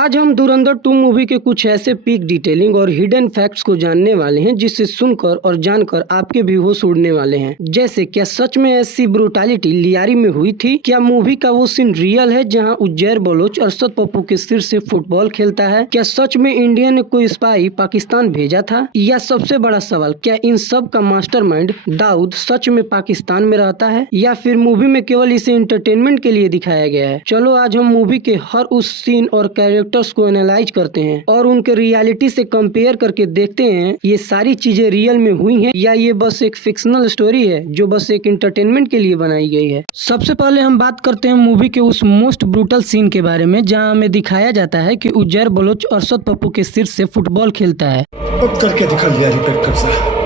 आज हम धुरंधर 2 मूवी के कुछ ऐसे पीक डिटेलिंग और हिडन फैक्ट्स को जानने वाले हैं जिससे सुनकर और जानकर आपके भी होश उड़ने वाले हैं। जैसे क्या सच में ऐसी ब्रूटैलिटी लियारी में हुई थी? क्या मूवी का वो सीन रियल है जहां उज्जैर बलोच अरशद पप्पू के सिर से फुटबॉल खेलता है? क्या सच में इंडिया ने कोई स्पाई पाकिस्तान भेजा था? या सबसे बड़ा सवाल, क्या इन सब का मास्टरमाइंड दाऊद सच में पाकिस्तान में रहता है या फिर मूवी में केवल इसे एंटरटेनमेंट के लिए दिखाया गया है? चलो आज हम मूवी के हर उस सीन और कैरेक्टर्स को एनालाइज करते हैं और उनके रियलिटी से कंपेयर करके देखते हैं ये सारी चीजें रियल में हुई हैं या ये बस एक फिक्शनल स्टोरी है जो बस एक एंटरटेनमेंट के लिए बनाई गई है। सबसे पहले हम बात करते हैं मूवी के उस मोस्ट ब्रूटल सीन के बारे में जहां हमें दिखाया जाता है कि उज्जैर बलोच अरशद पप्पू के सिर से फुटबॉल खेलता है। अब करके दिखा लिया रिपेट कब्जा।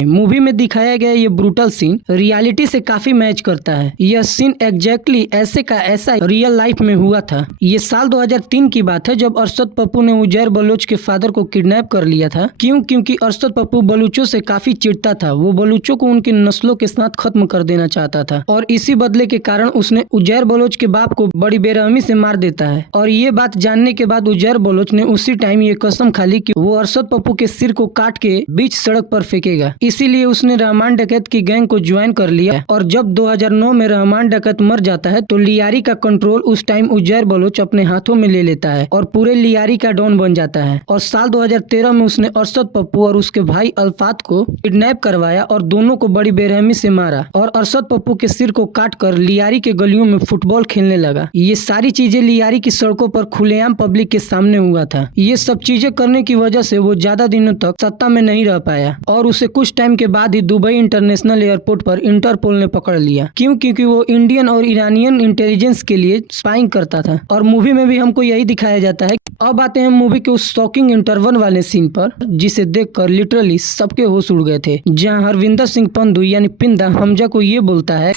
मूवी में दिखाया गया ये ब्रूटल सीन रियलिटी से काफी मैच करता है। यह सीन एग्जैक्टली ऐसे का ऐसा रियल लाइफ में हुआ था। ये साल 2003 की बात है जब अरशद पप्पू ने उज्जैर बलोच के फादर को किडनैप कर लिया था। क्योंकि अरशद पप्पू बलूचों से काफी चिढ़ता था। वो बलूचों को उनकी नस्लों के साथ खत्म कर देना चाहता था और इसी बदले के कारण उसने उज्जैर बलोच के बाप को बड़ी बेरहमी से मार देता है। और ये बात जानने के बाद उज्जैर बलोच ने उसी टाइम ये कसम खा ली कि वो अरशद पप्पू के सिर को काट के बीच सड़क पर फेंकेगा। इसीलिए उसने रहमान डकैत की गैंग को ज्वाइन कर लिया और जब 2009 में रहमान डकैत मर जाता है तो लियारी का कंट्रोल उस टाइम उज्जैर बलोच अपने हाथों में ले लेता है और पूरे लियारी का डॉन बन जाता है। और साल 2013 में उसने अरशद पप्पू और उसके भाई अल्फात को किडनैप करवाया और दोनों को बड़ी बेरहमी से मारा और अरशद पप्पू के सिर को काट कर लियारी के गलियों में फुटबॉल खेलने लगा। ये सारी चीजें लियारी की सड़कों पर खुलेआम पब्लिक के सामने हुआ था। ये सब चीजें करने की वजह से वो ज्यादा दिनों तक सत्ता में नहीं रह पाया और उसे कुछ टाइम के बाद ही दुबई इंटरनेशनल एयरपोर्ट पर इंटरपोल ने पकड़ लिया। क्योंकि वो इंडियन और ईरानियन इंटेलिजेंस के लिए स्पाइंग करता था और मूवी में भी हमको यही दिखाया जाता है। अब आते हैं मूवी के उस शॉकिंग इंटरवल वाले सीन पर जिसे देखकर लिटरली सबके होश उड़ गए थे, जहां हरविंदर सिंह पंधु यानी पिंदा हमजा को ये बोलता है,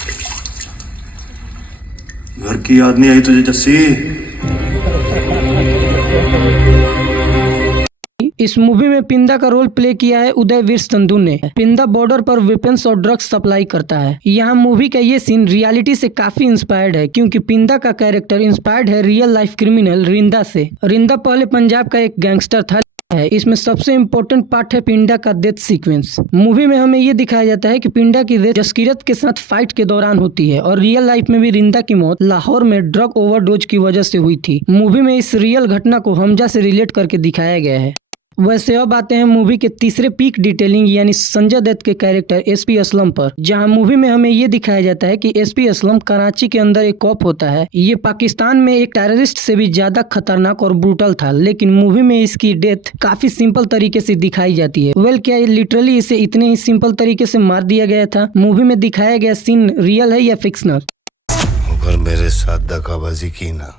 घर की याद नहीं आई तुझे जस्सी? इस मूवी में पिंदा का रोल प्ले किया है उदयवीर संधू ने। पिंदा बॉर्डर पर वेपन्स और ड्रग्स सप्लाई करता है। यहाँ मूवी का ये सीन रियलिटी से काफी इंस्पायर्ड है क्योंकि पिंदा का कैरेक्टर इंस्पायर्ड है रियल लाइफ क्रिमिनल रिंदा से। रिंदा पहले पंजाब का एक गैंगस्टर था। इसमें सबसे इम्पोर्टेंट पार्ट है पिंडा का डेथ सीक्वेंस। मूवी में हमें ये दिखाया जाता है कि पिंडा की डेथ जसकीरत के साथ फाइट के दौरान होती है और रियल लाइफ में भी रिंदा की मौत लाहौर में ड्रग ओवरडोज की वजह से हुई थी। मूवी में इस रियल घटना को हमजा से रिलेट करके दिखाया गया है। वैसे अब आते हैं मूवी के तीसरे पीक डिटेलिंग यानी संजय दत्त के कैरेक्टर एसपी असलम पर, जहां मूवी में हमें ये दिखाया जाता है कि एसपी असलम कराची के अंदर एक कॉप होता है। ये पाकिस्तान में एक टेररिस्ट से भी ज्यादा खतरनाक और ब्रूटल था, लेकिन मूवी में इसकी डेथ काफी सिंपल तरीके से दिखाई जाती है। क्या लिटरली इसे इतने ही सिंपल तरीके से मार दिया गया था? मूवी में दिखाया गया सीन रियल है या फिक्शनल? अगर मेरे साथ दगाबाजी की ना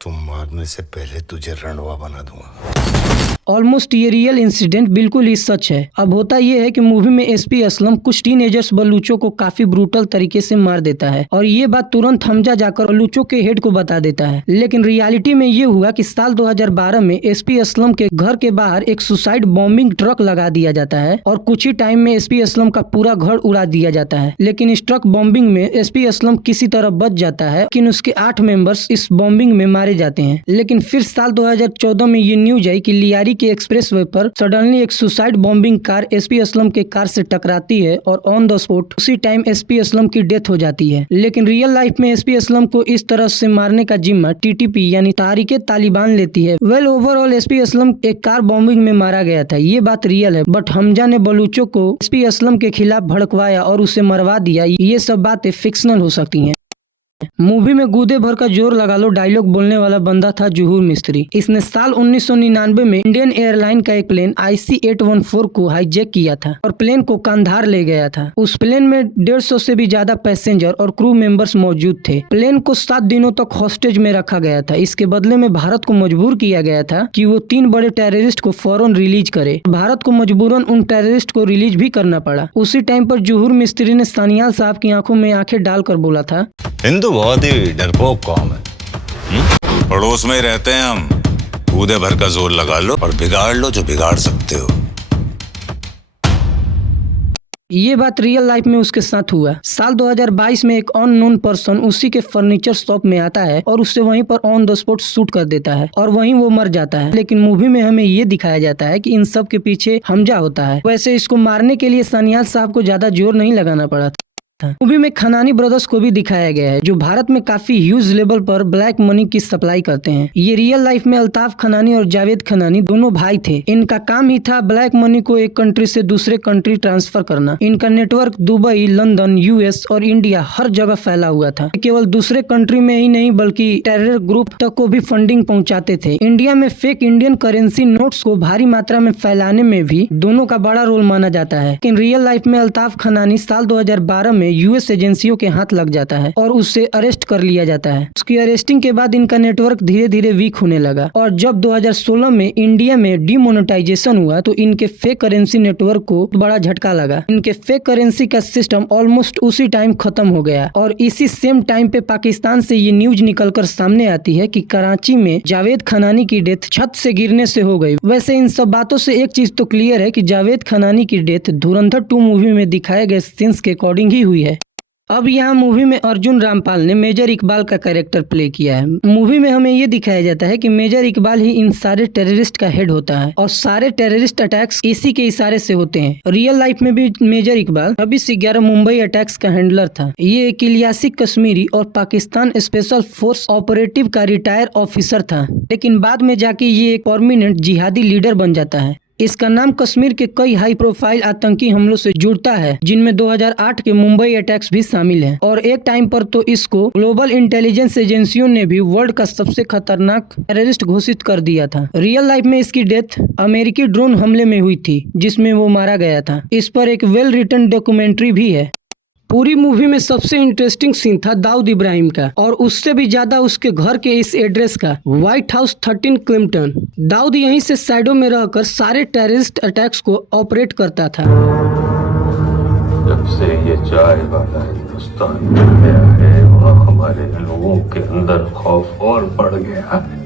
तो मारने से पहले तुझे रणवा बना दूंगा। ऑलमोस्ट ये रियल इंसिडेंट बिल्कुल ही सच है। अब होता ये है कि मूवी में एसपी असलम कुछ टीनेजर्स बलूचों को काफी ब्रूटल तरीके से मार देता है और ये बात तुरंत हमजा जाकर बलूचों के हेड को बता देता है। लेकिन रियलिटी में ये हुआ कि साल 2012 में एसपी असलम के घर के बाहर एक सुसाइड बॉम्बिंग ट्रक लगा दिया जाता है और कुछ ही टाइम में एसपी असलम का पूरा घर उड़ा दिया जाता है। लेकिन इस ट्रक बॉम्बिंग में एसपी असलम किसी तरह बच जाता है, लेकिन उसके 8 मेंबर्स इस बॉम्बिंग में मारे जाते हैं। लेकिन फिर साल 2014 में ये न्यूज आई कि लियारी के एक्सप्रेसवे पर सडनली एक suicide bombing car SP Aslam के कार से टकराती है और ऑन द स्पॉट उसी टाइम एसपी असलम की डेथ हो जाती है। लेकिन रियल लाइफ में एसपी असलम को इस तरह से मारने का जिम्मा टीटीपी यानी तारीके तालिबान लेती है। ओवरऑल एसपी असलम एक कार बॉम्बिंग में मारा गया था, ये बात रियल है, बट हमजा ने बलूचों को एसपी असलम के खिलाफ भड़कवाया और उसे मरवा दिया। ये सब बातें फिक्शनल हो सकती हैं। मूवी में गूदे भर का जोर लगा लो डायलॉग बोलने वाला बंदा था जुहूर मिस्त्री। इसने साल 1999 में इंडियन एयरलाइन का एक प्लेन IC-814 को हाईजैक किया था और प्लेन को कांधार ले गया था। उस प्लेन में 150 से भी ज्यादा पैसेंजर और क्रू मेंबर्स मौजूद थे। प्लेन को 7 दिनों तक हॉस्टेज में रखा गया था। इसके बदले में भारत को मजबूर किया गया था कि वो 3 बड़े टेररिस्ट को फौरन रिलीज करे। भारत को मजबूरन उन टेररिस्ट को रिलीज भी करना पड़ा। उसी टाइम पर जुहूर मिस्त्री ने सानियाल साहब की आंखों में आंखें डालकर बोला था, हिंदू बहुत ही डरपोक कौम है। पड़ोस में ही रहते हैं हम। कूदे भर का जोर लगा लो और बिगाड़ लो जो बिगाड़ सकते हो। ये बात रियल लाइफ में उसके साथ हुआ। साल 2022 में एक अननोन पर्सन उसी के फर्नीचर शॉप में आता है और उससे वहीं पर ऑन द स्पॉट शूट कर देता है और वहीं वो मर जाता है। लेकिन मूवी में हमें ये दिखाया जाता है कि इन सब के पीछे हमजा होता है। वैसे इसको मारने के लिए सानियाल साहब को ज्यादा जोर नहीं लगाना पड़ा था। मूवी में खनानी ब्रदर्स को भी दिखाया गया है जो भारत में काफी ह्यूज लेवल पर ब्लैक मनी की सप्लाई करते हैं। ये रियल लाइफ में अल्ताफ खनानी और जावेद खनानी दोनों भाई थे। इनका काम ही था ब्लैक मनी को एक कंट्री से दूसरे कंट्री ट्रांसफर करना। इनका नेटवर्क दुबई, लंदन, यूएस और इंडिया हर जगह फैला हुआ था। केवल दूसरे कंट्री में ही नहीं बल्कि टेरर ग्रुप तक को भी फंडिंग पहुंचाते थे। इंडिया में फेक इंडियन करेंसी नोट्स को भारी मात्रा में फैलाने में भी दोनों का बड़ा रोल माना जाता है। लेकिन रियल लाइफ में अल्ताफ खनानी साल 2012 में यूएस एजेंसियों के हाथ लग जाता है और उससे अरेस्ट कर लिया जाता है। उसकी अरेस्टिंग के बाद इनका नेटवर्क धीरे धीरे वीक होने लगा और जब 2016 में इंडिया में डीमोनेटाइजेशन हुआ तो इनके फेक करेंसी नेटवर्क को बड़ा झटका लगा। इनके फेक करेंसी का सिस्टम ऑलमोस्ट उसी टाइम खत्म हो गया और इसी सेम टाइम पे पाकिस्तान से ये न्यूज निकलकर सामने आती है कि कराची में जावेद खनानी की डेथ छत से गिरने से हो गई। वैसे इन सब बातों से एक चीज तो क्लियर है कि जावेद खनानी की डेथ धुरंधर 2 मूवी में दिखाए गए सीन्स के अकॉर्डिंग ही हुई है। अब यहाँ मूवी में अर्जुन रामपाल ने मेजर इकबाल का कैरेक्टर प्ले किया है। मूवी में हमें ये दिखाया जाता है कि मेजर इकबाल ही इन सारे टेररिस्ट का हेड होता है और सारे टेररिस्ट अटैक्स इसी के इशारे से होते हैं। रियल लाइफ में भी मेजर इकबाल 26/11 मुंबई अटैक्स का हैंडलर था। ये एक इलियासी कश्मीरी और पाकिस्तान स्पेशल फोर्स ऑपरेटिव का रिटायर ऑफिसर था, लेकिन बाद में जाके ये एक परमानेंट जिहादी लीडर बन जाता है। इसका नाम कश्मीर के कई हाई प्रोफाइल आतंकी हमलों से जुड़ता है जिनमें 2008 के मुंबई अटैक्स भी शामिल हैं और एक टाइम पर तो इसको ग्लोबल इंटेलिजेंस एजेंसियों ने भी वर्ल्ड का सबसे खतरनाक टेररिस्ट घोषित कर दिया था। रियल लाइफ में इसकी डेथ अमेरिकी ड्रोन हमले में हुई थी जिसमें वो मारा गया था। इस पर एक वेल रिटन डॉक्यूमेंट्री भी है। पूरी मूवी में सबसे इंटरेस्टिंग सीन था दाऊद इब्राहिम का और उससे भी ज्यादा उसके घर के इस एड्रेस का, व्हाइट हाउस 13 क्लिंटन। दाऊद यहीं से साइडों में रहकर सारे टेररिस्ट अटैक्स को ऑपरेट करता था। जब से ये चाय वाला हिंदुस्तान मिल गया है वहाँ हमारे लोगों के अंदर खौफ और बढ़ गया है।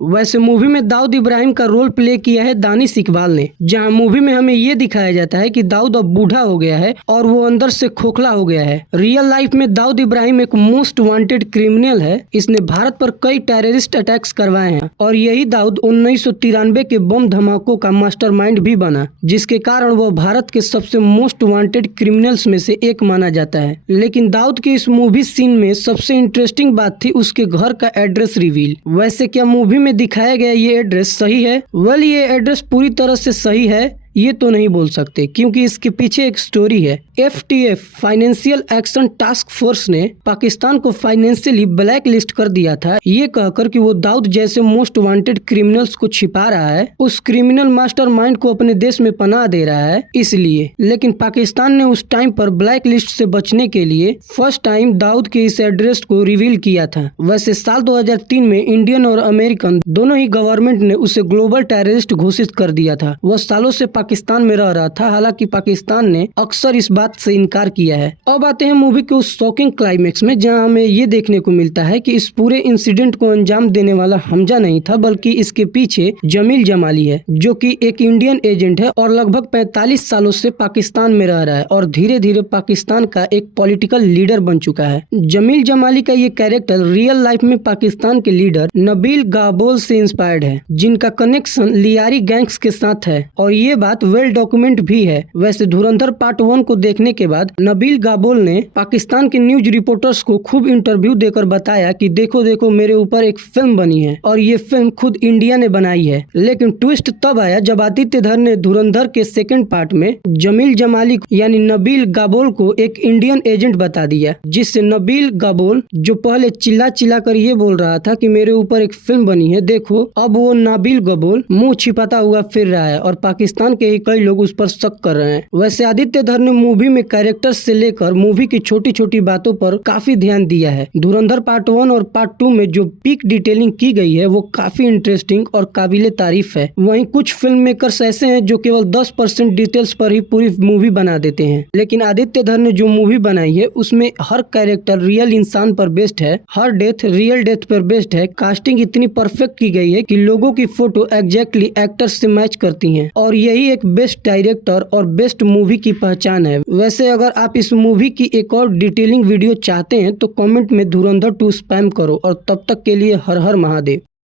वैसे मूवी में दाऊद इब्राहिम का रोल प्ले किया है दानिश इकबाल ने, जहां मूवी में हमें ये दिखाया जाता है कि दाऊद अब बूढ़ा हो गया है और वो अंदर से खोखला हो गया है। रियल लाइफ में दाऊद इब्राहिम एक मोस्ट वांटेड क्रिमिनल है। इसने भारत पर कई टेररिस्ट अटैक्स करवाए हैं और यही दाऊद 1993 के बम धमाकों का मास्टरमाइंड भी बना, जिसके कारण वो भारत के सबसे मोस्ट वांटेड क्रिमिनल्स में से एक माना जाता है। लेकिन दाऊद के इस मूवी सीन में सबसे इंटरेस्टिंग बात थी उसके घर का एड्रेस रिवील। वैसे क्या मूवी में दिखाया गया ये एड्रेस सही है? ये एड्रेस पूरी तरह से सही है ये तो नहीं बोल सकते क्योंकि इसके पीछे एक स्टोरी है। FTF financial action task force ने पाकिस्तान को फाइनेंशियली ब्लैक लिस्ट कर दिया था, ये कहकर कि वो दाऊद जैसे मोस्ट वांटेड क्रिमिनल्स को छिपा रहा है, उस क्रिमिनल मास्टरमाइंड को अपने देश में पनाह दे रहा है इसलिए। लेकिन पाकिस्तान ने उस टाइम पर ब्लैक लिस्ट से बचने के लिए फर्स्ट टाइम दाऊद के इस एड्रेस को रिवील किया था। वैसे साल 2003 में इंडियन और अमेरिकन दोनों ही गवर्नमेंट ने उसे ग्लोबल टेररिस्ट घोषित कर दिया था। वह सालों से पाकिस्तान में रह रहा था, हालांकि पाकिस्तान ने अक्सर इस बात से इनकार किया है। अब आते हैं मूवी के उस शॉकिंग क्लाइमेक्स में, जहां हमें ये देखने को मिलता है कि इस पूरे इंसिडेंट को अंजाम देने वाला हमजा नहीं था बल्कि इसके पीछे जमील जमाली है, जो कि एक इंडियन एजेंट है और लगभग 45 सालों से पाकिस्तान में रह रहा है और धीरे धीरे पाकिस्तान का एक पॉलिटिकल लीडर बन चुका है। जमील जमाली का ये कैरेक्टर रियल लाइफ में पाकिस्तान के लीडर नबील गाबोल से इंस्पायर्ड है, जिनका कनेक्शन लियारी गैंग्स के साथ है और ये बात वेल डॉक्यूमेंट भी है। वैसे धुरंधर पार्ट 1 को देखने के बाद नबील गाबोल ने पाकिस्तान के न्यूज रिपोर्टर्स को खूब इंटरव्यू देकर बताया कि देखो देखो मेरे ऊपर एक फिल्म बनी है और ये फिल्म खुद इंडिया ने बनाई है। लेकिन ट्विस्ट तब आया जब आदित्य धर ने धुरंधर के सेकंड पार्ट में जमील जमाली यानी नबील गाबोल को एक इंडियन एजेंट बता दिया, जिससे नबील गाबोल जो पहले चिल्ला चिल्ला कर ये बोल रहा था कि मेरे ऊपर एक फिल्म बनी है, देखो अब वो नबील गाबोल मुंह छिपाता हुआ फिर रहा है और पाकिस्तान के ही कई लोग उस पर शक कर रहे हैं। वैसे आदित्य धर ने मूवी में कैरेक्टर्स से लेकर मूवी की छोटी छोटी बातों पर काफी ध्यान दिया है। धुरंधर पार्ट 1 और पार्ट 2 में जो पीक डिटेलिंग की गई है वो काफी इंटरेस्टिंग और काबिले तारीफ है। वहीं कुछ फिल्म मेकर्स ऐसे हैं जो केवल 10% डिटेल्स पर ही पूरी मूवी बना देते हैं, लेकिन आदित्य धर ने जो मूवी बनाई है उसमें हर कैरेक्टर रियल इंसान पर बेस्ड है, हर डेथ रियल डेथ पर बेस्ड है। कास्टिंग इतनी परफेक्ट की गई है कि लोगों की फोटो एग्जैक्टली एक्टर्स से मैच करती है और यही एक बेस्ट डायरेक्टर और बेस्ट मूवी की पहचान है। वैसे अगर आप इस मूवी की एक और डिटेलिंग वीडियो चाहते हैं तो कमेंट में धुरंधर 2 स्पैम करो और तब तक के लिए हर हर महादेव।